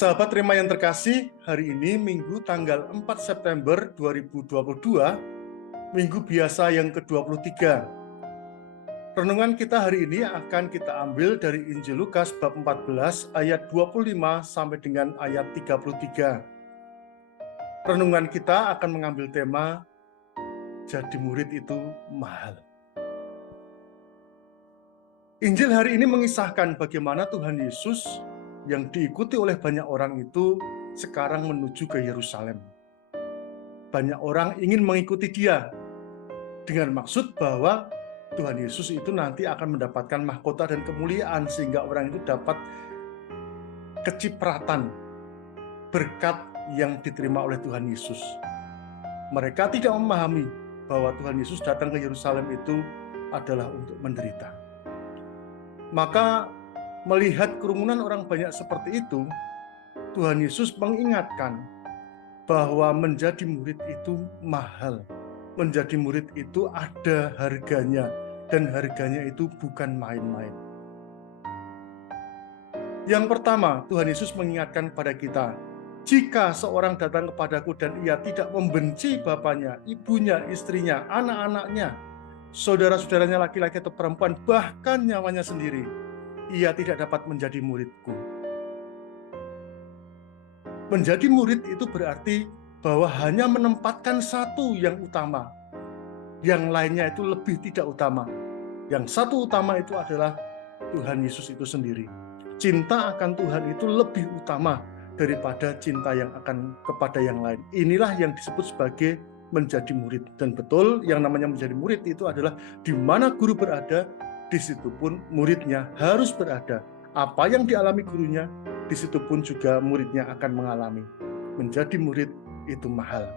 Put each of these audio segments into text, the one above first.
Sahabat Rema yang terkasih, hari ini Minggu tanggal 4 September 2022, Minggu biasa yang ke-23. Renungan kita hari ini akan kita ambil dari Injil Lukas bab 14 ayat 25 sampai dengan ayat 33. Renungan kita akan mengambil tema jadi murid itu mahal. Injil hari ini mengisahkan bagaimana Tuhan Yesus yang diikuti oleh banyak orang itu sekarang menuju ke Yerusalem. Banyak orang ingin mengikuti dia dengan maksud bahwa Tuhan Yesus itu nanti akan mendapatkan mahkota dan kemuliaan sehingga orang itu dapat kecipratan berkat yang diterima oleh Tuhan Yesus. Mereka tidak memahami bahwa Tuhan Yesus datang ke Yerusalem itu adalah untuk menderita. Maka melihat kerumunan orang banyak seperti itu, Tuhan Yesus mengingatkan bahwa menjadi murid itu mahal. Menjadi murid itu ada harganya, dan harganya itu bukan main-main. Yang pertama, Tuhan Yesus mengingatkan kepada kita, jika seorang datang kepadaku dan ia tidak membenci bapaknya, ibunya, istrinya, anak-anaknya, saudara-saudaranya laki-laki atau perempuan, bahkan nyawanya sendiri, ia tidak dapat menjadi muridku. Menjadi murid itu berarti bahwa hanya menempatkan satu yang utama. Yang lainnya itu lebih tidak utama. Yang satu utama itu adalah Tuhan Yesus itu sendiri. Cinta akan Tuhan itu lebih utama daripada cinta yang akan kepada yang lain. Inilah yang disebut sebagai menjadi murid. Dan betul, yang namanya menjadi murid itu adalah di mana guru berada, di situ pun muridnya harus berada. Apa yang dialami gurunya, di situ pun juga muridnya akan mengalami. Menjadi murid itu mahal.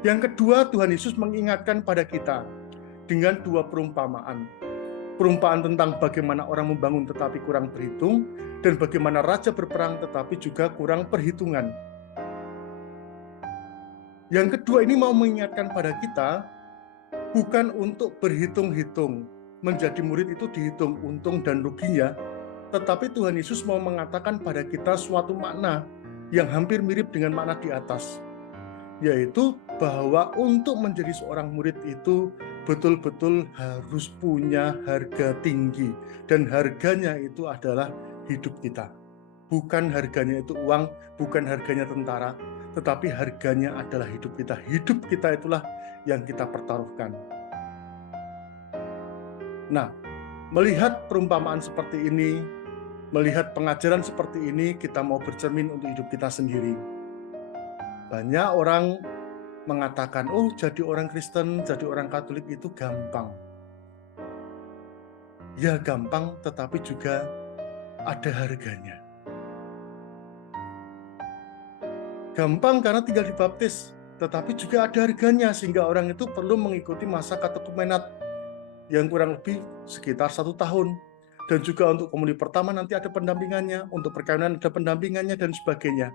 Yang kedua, Tuhan Yesus mengingatkan pada kita dengan dua perumpamaan. Perumpamaan tentang bagaimana orang membangun tetapi kurang berhitung, dan bagaimana raja berperang tetapi juga kurang perhitungan. Yang kedua ini mau mengingatkan pada kita, bukan untuk berhitung-hitung. Menjadi murid itu dihitung untung dan ruginya, tetapi Tuhan Yesus mau mengatakan pada kita suatu makna yang hampir mirip dengan makna di atas, yaitu bahwa untuk menjadi seorang murid itu betul-betul harus punya harga tinggi, dan harganya itu adalah hidup kita. Bukan harganya itu uang, bukan harganya tentara, tetapi harganya adalah hidup kita. Hidup kita itulah yang kita pertaruhkan. Nah, melihat perumpamaan seperti ini, melihat pengajaran seperti ini, kita mau bercermin untuk hidup kita sendiri. Banyak orang mengatakan, oh jadi orang Kristen, jadi orang Katolik itu gampang. Ya gampang, tetapi juga ada harganya. Gampang karena tinggal dibaptis, tetapi juga ada harganya, sehingga orang itu perlu mengikuti masa katekumenat yang kurang lebih sekitar 1 tahun. Dan juga untuk komuni pertama nanti ada pendampingannya, untuk perkawinan ada pendampingannya, dan sebagainya.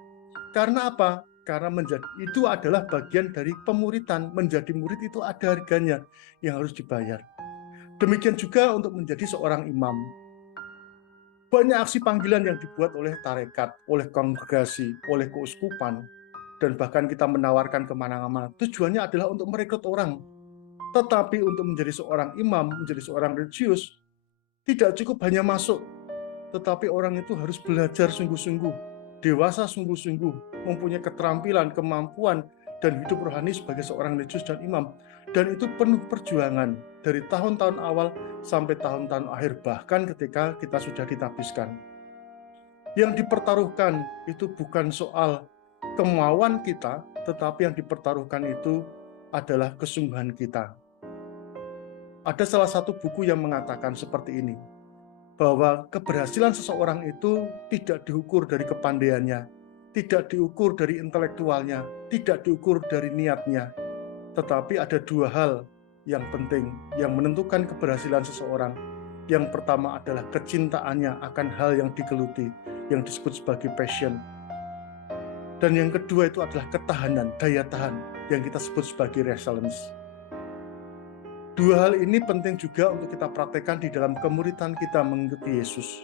Karena apa? Karena itu adalah bagian dari pemuritan. Menjadi murid itu ada harganya yang harus dibayar. Demikian juga untuk menjadi seorang imam. Banyak aksi panggilan yang dibuat oleh tarekat, oleh kongregasi, oleh keuskupan, dan bahkan kita menawarkan kemana-mana. Tujuannya adalah untuk merekrut orang. Tetapi untuk menjadi seorang imam, menjadi seorang religius, tidak cukup hanya masuk, tetapi orang itu harus belajar sungguh-sungguh, dewasa sungguh-sungguh, mempunyai keterampilan, kemampuan, dan hidup rohani sebagai seorang religius dan imam. Dan itu penuh perjuangan dari tahun-tahun awal sampai tahun-tahun akhir, bahkan ketika kita sudah ditabiskan. Yang dipertaruhkan itu bukan soal kemauan kita, tetapi yang dipertaruhkan itu adalah kesungguhan kita. Ada salah satu buku yang mengatakan seperti ini, bahwa keberhasilan seseorang itu tidak diukur dari kepandaiannya, tidak diukur dari intelektualnya, tidak diukur dari niatnya, tetapi ada dua hal yang penting yang menentukan keberhasilan seseorang. Yang pertama adalah kecintaannya akan hal yang digeluti, yang disebut sebagai passion. Dan yang kedua itu adalah ketahanan, daya tahan, yang kita sebut sebagai resilience. Dua hal ini penting juga untuk kita praktekkan di dalam kemuridan kita mengikuti Yesus.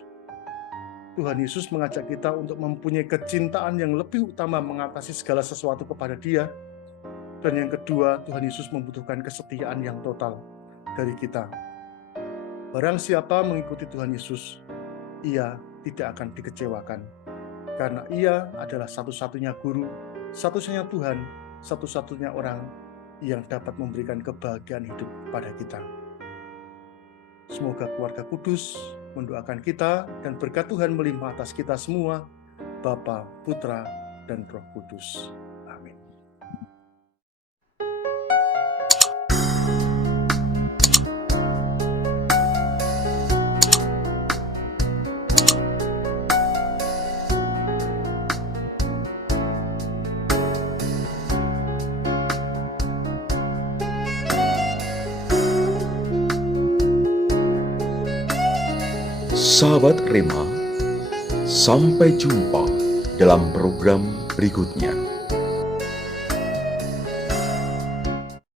Tuhan Yesus mengajak kita untuk mempunyai kecintaan yang lebih utama mengatasi segala sesuatu kepada Dia. Dan yang kedua, Tuhan Yesus membutuhkan kesetiaan yang total dari kita. Barang siapa mengikuti Tuhan Yesus, ia tidak akan dikecewakan. Karena ia adalah satu-satunya guru, satu-satunya Tuhan, satu-satunya orang yang dapat memberikan kebahagiaan hidup kepada kita. Semoga keluarga kudus mendoakan kita dan berkat Tuhan melimpah atas kita semua, Bapa, Putra, dan Roh Kudus. Amin. Sahabat Rema, sampai jumpa dalam program berikutnya.